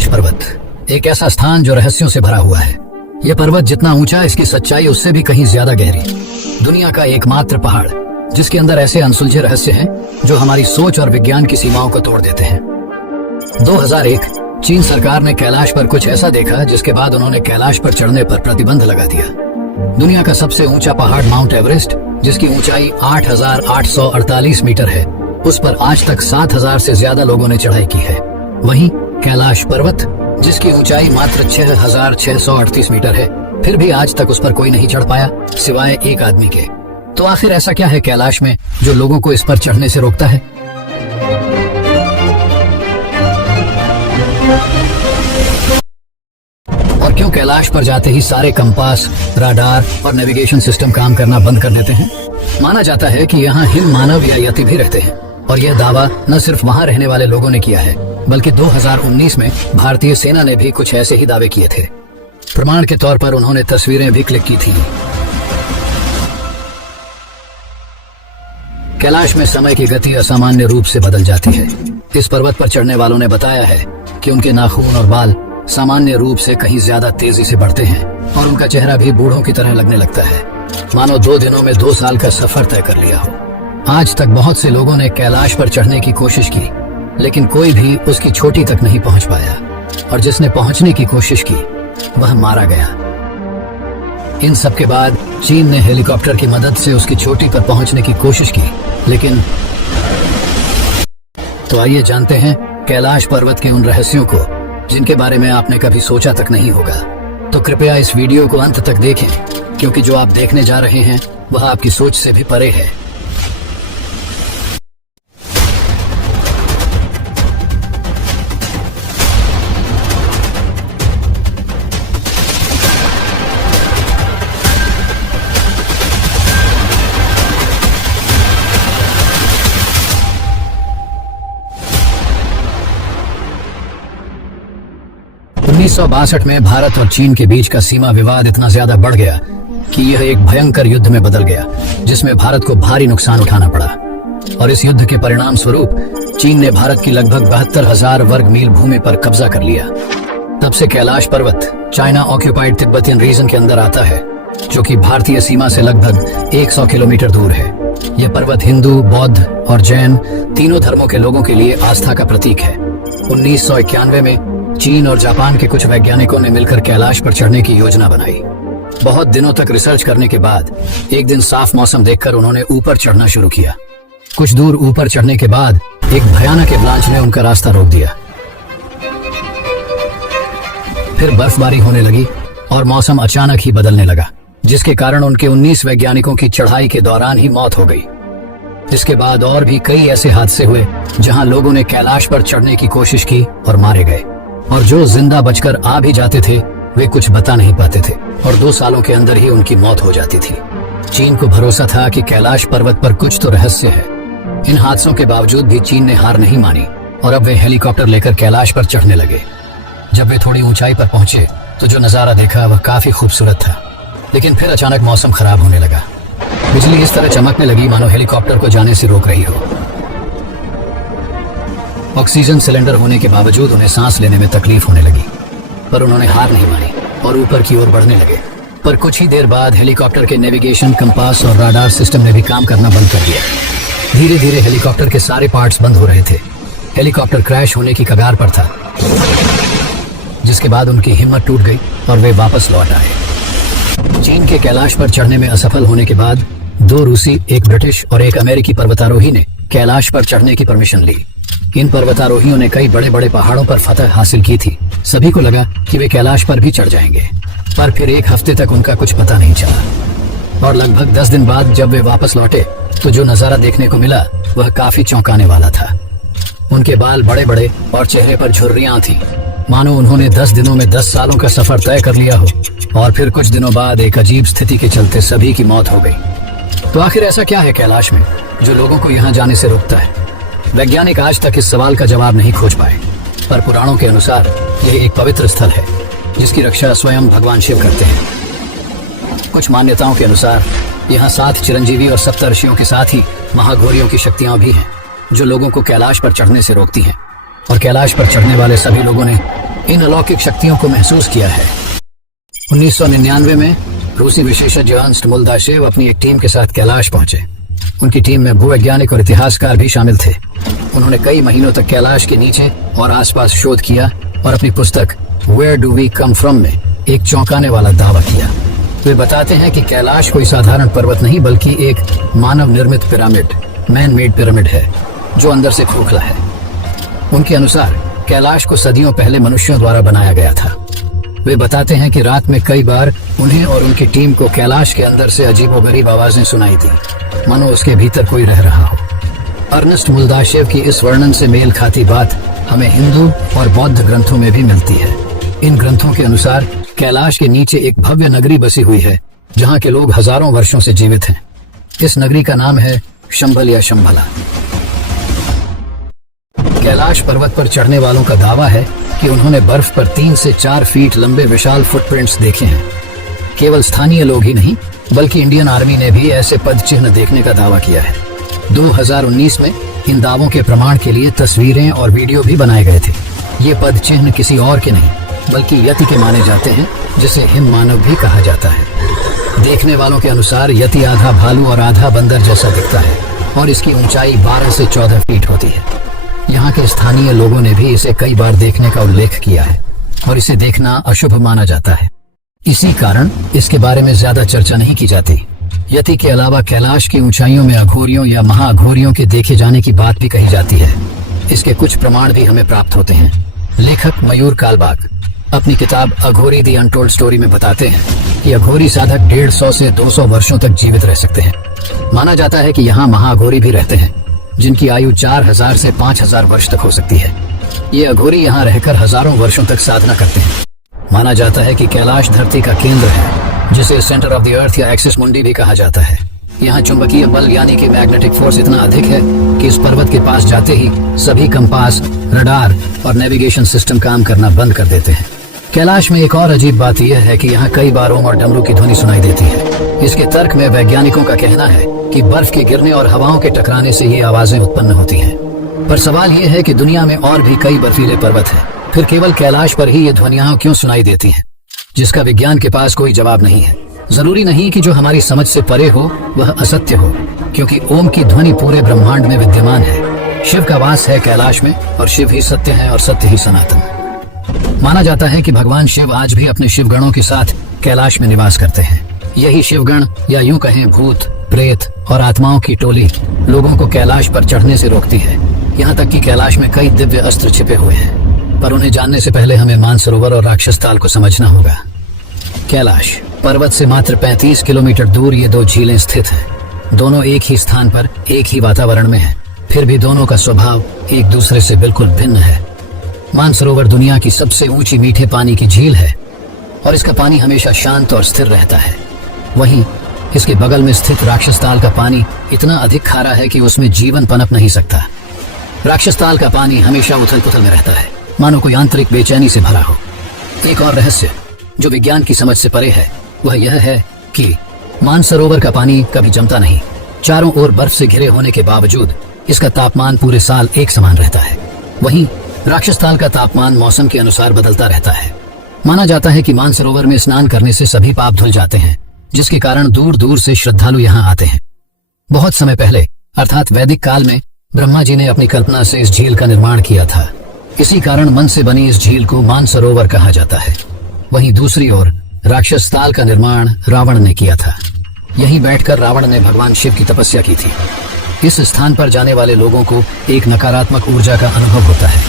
कैलाश पर्वत एक ऐसा स्थान जो रहस्यों से भरा हुआ है। यह पर्वत जितना ऊंचा, इसकी सच्चाई उससे भी कहीं ज्यादा गहरी। दुनिया का एकमात्र पहाड़ जिसके अंदर ऐसे अनसुलझे रहस्य हैं जो हमारी सोच और विज्ञान की सीमाओं को तोड़ देते हैं। 2001 चीन सरकार ने कैलाश पर कुछ ऐसा देखा जिसके बाद उन्होंने कैलाश पर चढ़ने पर प्रतिबंध लगा दिया। दुनिया का सबसे ऊंचा पहाड़ माउंट एवरेस्ट, जिसकी ऊंचाई 8,848 मीटर है, उस पर आज तक 7,000 से ज्यादा लोगों ने चढ़ाई की है। वहीं कैलाश पर्वत, जिसकी ऊंचाई मात्र 6,638 मीटर है, फिर भी आज तक उस पर कोई नहीं चढ़ पाया सिवाय एक आदमी के। तो आखिर ऐसा क्या है कैलाश में जो लोगों को इस पर चढ़ने से रोकता है? और क्यों कैलाश पर जाते ही सारे कंपास, राडार और नेविगेशन सिस्टम काम करना बंद कर देते हैं? माना जाता है कि यहाँ हिम मानव या यति भी रहते हैं, और यह दावा न सिर्फ वहाँ रहने वाले लोगों ने किया है, बल्कि 2019 में भारतीय सेना ने भी कुछ ऐसे ही दावे किए थे। प्रमाण के तौर पर उन्होंने तस्वीरें भी क्लिक की थी। कैलाश में समय की गति असामान्य रूप से बदल जाती है। इस पर्वत पर चढ़ने वालों ने बताया है कि उनके नाखून और बाल सामान्य रूप से कहीं ज्यादा तेजी से बढ़ते हैं और उनका चेहरा भी बूढ़ों की तरह लगने लगता है, मानो 2 दिनों में 2 साल का सफर तय कर लिया हो। आज तक बहुत से लोगों ने कैलाश पर चढ़ने की कोशिश की, लेकिन कोई भी उसकी चोटी तक नहीं पहुंच पाया, और जिसने पहुंचने की कोशिश की वह मारा गया। इन सब के बाद चीन ने हेलीकॉप्टर की मदद से उसकी चोटी पर पहुंचने की कोशिश की, लेकिन तो आइए जानते हैं कैलाश पर्वत के उन रहस्यों को जिनके बारे में आपने कभी सोचा तक नहीं होगा। तो कृपया इस वीडियो को अंत तक देखें, क्योंकि जो आप देखने जा रहे हैं वह आपकी सोच से भी परे है। उन्नीस 1962 में भारत और चीन के बीच का सीमा विवाद इतना ज्यादा बढ़ गया कि यह एक भयंकर युद्ध में बदल गया, जिसमें भारत को भारी नुकसान उठाना पड़ा। और इस युद्ध के परिणाम स्वरूप चीन ने भारत की लगभग 72,000 वर्ग मील भूमि पर कब्जा कर लिया। तब से कैलाश पर्वत चाइना ऑक्यूपाइड तिब्बतियन रीजन के अंदर आता है, जो कि भारतीय सीमा से लगभग 100 किलोमीटर दूर है। यह पर्वत हिंदू, बौद्ध और जैन तीनों धर्मों के लोगों के लिए आस्था का प्रतीक है। 1991 में चीन और जापान के कुछ वैज्ञानिकों ने मिलकर कैलाश पर चढ़ने की योजना बनाई। बहुत दिनों तक रिसर्च करने के बाद एक दिन साफ मौसम देखकर उन्होंने ऊपर चढ़ना शुरू किया। कुछ दूर ऊपर चढ़ने के बाद एक भयानक एवलांच ने उनका रास्ता रोक दिया। फिर बर्फबारी होने लगी और मौसम अचानक ही बदलने लगा, जिसके कारण उनके 19 वैज्ञानिकों की चढ़ाई के दौरान ही मौत हो गई। इसके बाद और भी कई ऐसे हादसे हुए जहां लोगों ने कैलाश पर चढ़ने की कोशिश की और मारे गए, और जो जिंदा बचकर आ भी जाते थे वे कुछ बता नहीं पाते थे, और 2 सालों के अंदर ही उनकी मौत हो जाती थी। चीन को भरोसा था कि कैलाश पर्वत पर कुछ तो रहस्य है। इन हादसों के बावजूद भी चीन ने हार नहीं मानी और अब वे हेलीकॉप्टर लेकर कैलाश पर चढ़ने लगे। जब वे थोड़ी ऊंचाई पर पहुंचे तो जो नजारा देखा वह काफी खूबसूरत था, लेकिन फिर अचानक मौसम खराब होने लगा। बिजली इस तरह चमकने लगी मानो हेलीकॉप्टर को जाने से रोक रही हो। ऑक्सीजन सिलेंडर होने के बावजूद उन्हें सांस लेने में तकलीफ होने लगी, पर उन्होंने हार नहीं मानी और ऊपर की ओर बढ़ने लगे। पर कुछ ही देर बाद हेलीकॉप्टर के नेविगेशन, कंपास और राडार सिस्टम ने भी काम करना बंद कर दिया। धीरे धीरे हेलीकॉप्टर के सारे पार्ट्स बंद हो रहे थे। हेलीकॉप्टर क्रैश होने की कगार पर था, जिसके बाद उनकी हिम्मत टूट गई और वे वापस लौट आए। चीन के कैलाश पर चढ़ने में असफल होने के बाद 2 रूसी, 1 ब्रिटिश और 1 अमेरिकी पर्वतारोही ने कैलाश पर चढ़ने की परमिशन ली। इन पर्वतारोहियों ने कई बड़े बड़े पहाड़ों पर फतह हासिल की थी। सभी को लगा कि वे कैलाश पर भी चढ़ जाएंगे, पर फिर 1 हफ्ते तक उनका कुछ पता नहीं चला। और लगभग 10 दिन बाद जब वे वापस लौटे तो जो नजारा देखने को मिला वह काफी चौंकाने वाला था। उनके बाल बड़े बड़े और चेहरे पर झुर्रियां थी, मानो उन्होंने 10 दिनों में 10 सालों का सफर तय कर लिया हो। और फिर कुछ दिनों बाद एक अजीब स्थिति के चलते सभी की मौत हो गई। तो आखिर ऐसा क्या है कैलाश में जो लोगों को यहाँ जाने से रोकता है? वैज्ञानिक आज तक इस सवाल का जवाब नहीं खोज पाए, पर पुराणों के अनुसार यह एक पवित्र स्थल है जिसकी रक्षा स्वयं भगवान शिव करते हैं। कुछ मान्यताओं के अनुसार यहाँ 7 चिरंजीवी और सप्तर्षियों के साथ ही महाघोरियों की शक्तियां भी हैं, जो लोगों को कैलाश पर चढ़ने से रोकती हैं। और कैलाश पर चढ़ने वाले सभी लोगों ने इन अलौकिक शक्तियों को महसूस किया है। 1999 में रूसी विशेषज्ञ अर्नस्ट मुल्दाशेव अपनी एक टीम के साथ कैलाश पहुंचे। उनकी टीम में भूवैज्ञानिक और इतिहासकार भी शामिल थे। उन्होंने कई महीनों तक कैलाश के नीचे और आसपास शोध किया और अपनी पुस्तक where do we come from में एक चौंकाने वाला दावा किया। वे बताते हैं कि कैलाश कोई साधारण पर्वत नहीं बल्कि एक मानव निर्मित पिरामिड, मैन मेड पिरामिड है जो अंदर से खोखला है। उनके अनुसार कैलाश को सदियों पहले मनुष्यों द्वारा बनाया गया था। वे बताते हैं कि रात में कई बार उन्हें और उनकी टीम को कैलाश के अंदर से अजीबोगरीब आवाजें सुनाई दी, मानो उसके भीतर कोई रह रहा हो। अर्नेस्ट मुल्दाशेव की इस वर्णन से मेल खाती बात हमें हिंदू और बौद्ध ग्रंथों में भी मिलती है। इन ग्रंथों के अनुसार कैलाश के नीचे एक भव्य नगरी बसी हुई है जहाँ के लोग हजारों वर्षों से जीवित हैं। इस नगरी का नाम है शंभल या शंभला। कैलाश पर्वत पर चढ़ने वालों का दावा है कि उन्होंने बर्फ पर 3 से 4 फीट लंबे विशाल फुटप्रिंट्स देखे हैं। केवल स्थानीय लोग ही नहीं बल्कि इंडियन आर्मी ने भी ऐसे पद चिन्ह देखने का दावा किया है। 2019 में इन दावों के प्रमाण के लिए तस्वीरें और वीडियो भी बनाए गए थे। ये पद चिन्ह किसी और के नहीं बल्कि यति के माने जाते हैं, जिसे हिम मानव भी कहा जाता है। देखने वालों के अनुसार यति आधा भालू और आधा बंदर जैसा दिखता है और इसकी ऊंचाई 12 से 14 फीट होती है। यहाँ के स्थानीय लोगों ने भी इसे कई बार देखने का उल्लेख किया है और इसे देखना अशुभ माना जाता है। इसी कारण इसके बारे में ज्यादा चर्चा नहीं की जाती। यति के अलावा कैलाश की ऊंचाइयों में अघोरियों या महाअघोरियों के देखे जाने की बात भी कही जाती है। इसके कुछ प्रमाण भी हमें प्राप्त होते हैं। लेखक मयूर कालबाग अपनी किताब अघोरी दी अनटोल्ड स्टोरी में बताते हैं कि अघोरी साधक 150 से 200 वर्षों तक जीवित रह सकते हैं। माना जाता है कि यहाँ महाअघोरी भी रहते हैं जिनकी आयु 4000 से 5000 वर्ष तक हो सकती है। ये अघोरी यहाँ रहकर हजारों वर्षों तक साधना करते हैं। माना जाता है कि कैलाश धरती का केंद्र है, जिसे सेंटर ऑफ द अर्थ या एक्सिस मुंडी भी कहा जाता है। यहाँ चुंबकीय बल यानी कि मैग्नेटिक फोर्स इतना अधिक है कि इस पर्वत के पास जाते ही सभी कंपास, रडार और नेविगेशन सिस्टम काम करना बंद कर देते हैं। कैलाश में एक और अजीब बात यह है कि यहाँ कई बार ओम और डमरू की ध्वनि सुनाई देती है। इसके तर्क में वैज्ञानिकों का कहना है कि बर्फ के गिरने और हवाओं के टकराने से ये आवाजें उत्पन्न होती हैं। पर सवाल ये है कि दुनिया में और भी कई बर्फीले पर्वत हैं, फिर केवल कैलाश पर ही ये ध्वनियां क्यों सुनाई देती हैं, जिसका विज्ञान के पास कोई जवाब नहीं है। जरूरी नहीं कि जो हमारी समझ से परे हो वह असत्य हो, क्योंकि ओम की ध्वनि पूरे ब्रह्मांड में विद्यमान है। शिव का वास है कैलाश में और शिव ही सत्य है और सत्य ही सनातन। माना जाता है कि भगवान शिव आज भी अपने शिवगणों के साथ कैलाश में निवास करते हैं। यही शिवगण या यूं कहें भूत, प्रेत और आत्माओं की टोली लोगों को कैलाश पर चढ़ने से रोकती है। यहाँ तक कि कैलाश में कई दिव्य अस्त्र छिपे हुए हैं, पर उन्हें जानने से पहले हमें मानसरोवर और राक्षस ताल को समझना होगा। कैलाश पर्वत से मात्र 35 किलोमीटर दूर ये दो झीलें स्थित हैं। दोनों एक ही स्थान पर एक ही वातावरण में हैं, फिर भी दोनों का स्वभाव एक दूसरे से बिल्कुल भिन्न है। मानसरोवर दुनिया की सबसे ऊंची मीठे पानी की झील है और इसका पानी हमेशा शांत और स्थिर रहता है। वहीं इसके बगल में स्थित राक्षस ताल का पानी इतना अधिक खारा है कि उसमें जीवन पनप नहीं सकता। राक्षस ताल का पानी हमेशा उथल पुथल में रहता है, मानो कोई आंतरिक बेचैनी से भरा हो। एक और रहस्य जो विज्ञान की समझ से परे है वह यह है कि मानसरोवर का पानी कभी जमता नहीं। चारों ओर बर्फ से घिरे होने के बावजूद इसका तापमान पूरे साल एक समान रहता है। वहीं राक्षस ताल का तापमान मौसम के अनुसार बदलता रहता है। माना जाता है कि मानसरोवर में स्नान करने से सभी पाप धुल जाते हैं, जिसके कारण दूर दूर से श्रद्धालु यहाँ आते हैं। बहुत समय पहले अर्थात वैदिक काल में ब्रह्मा जी ने अपनी कल्पना से इस झील का निर्माण किया था। इसी कारण मन से बनी इस झील को मानसरोवर कहा जाता है। वहीं दूसरी ओर राक्षस ताल का निर्माण रावण ने किया था। यहीं बैठकर रावण ने भगवान शिव की तपस्या की थी। इस स्थान पर जाने वाले लोगों को एक नकारात्मक ऊर्जा का अनुभव होता है।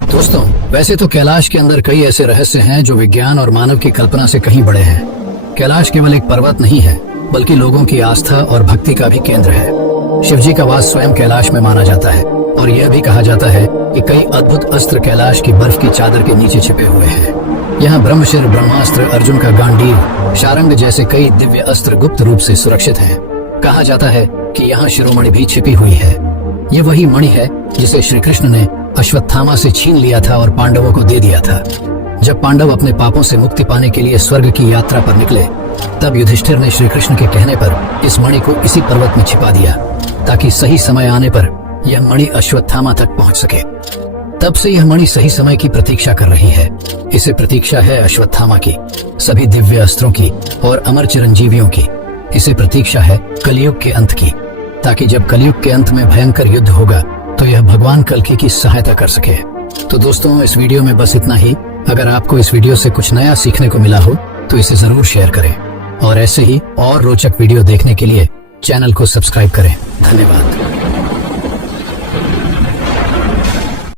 दोस्तों, वैसे तो कैलाश के अंदर कई ऐसे रहस्य हैं जो विज्ञान और मानव की कल्पना से कहीं बड़े हैं। कैलाश केवल एक पर्वत नहीं है बल्कि लोगों की आस्था और भक्ति का भी केंद्र है। शिवजी का वास स्वयं कैलाश में माना जाता है और यह भी कहा जाता है कि कई अद्भुत अस्त्र कैलाश की बर्फ की चादर के नीचे छिपे हुए हैं। यहाँ ब्रह्मशिर, ब्रह्मास्त्र, अर्जुन का गांडीव, शारंग जैसे कई दिव्य अस्त्र गुप्त रूप से सुरक्षित हैं। कहा जाता है कि यहाँ शिरोमणि भी छिपी हुई है। ये वही मणि है जिसे श्री कृष्ण ने अश्वत्थामा से छीन लिया था और पांडवों को दे दिया था। जब पांडव अपने पापों से मुक्ति पाने के लिए स्वर्ग की यात्रा पर निकले, तब युधिष्ठिर ने श्री कृष्ण के कहने पर इस मणि को इसी पर्वत में छिपा दिया ताकि सही समय आने पर यह मणि अश्वत्थामा तक पहुंच सके। तब से यह मणि सही समय की प्रतीक्षा कर रही है। इसे प्रतीक्षा है अश्वत्थामा की, सभी दिव्य अस्त्रों की और अमर चिरंजीवियों की। इसे प्रतीक्षा है कलयुग के अंत की, ताकि जब कलयुग के अंत में भयंकर युद्ध होगा तो यह भगवान कल्कि की सहायता कर सके। तो दोस्तों, इस वीडियो में बस इतना ही। अगर आपको इस वीडियो से कुछ नया सीखने को मिला हो तो इसे जरूर शेयर करें और ऐसे ही और रोचक वीडियो देखने के लिए चैनल को सब्सक्राइब करें। धन्यवाद।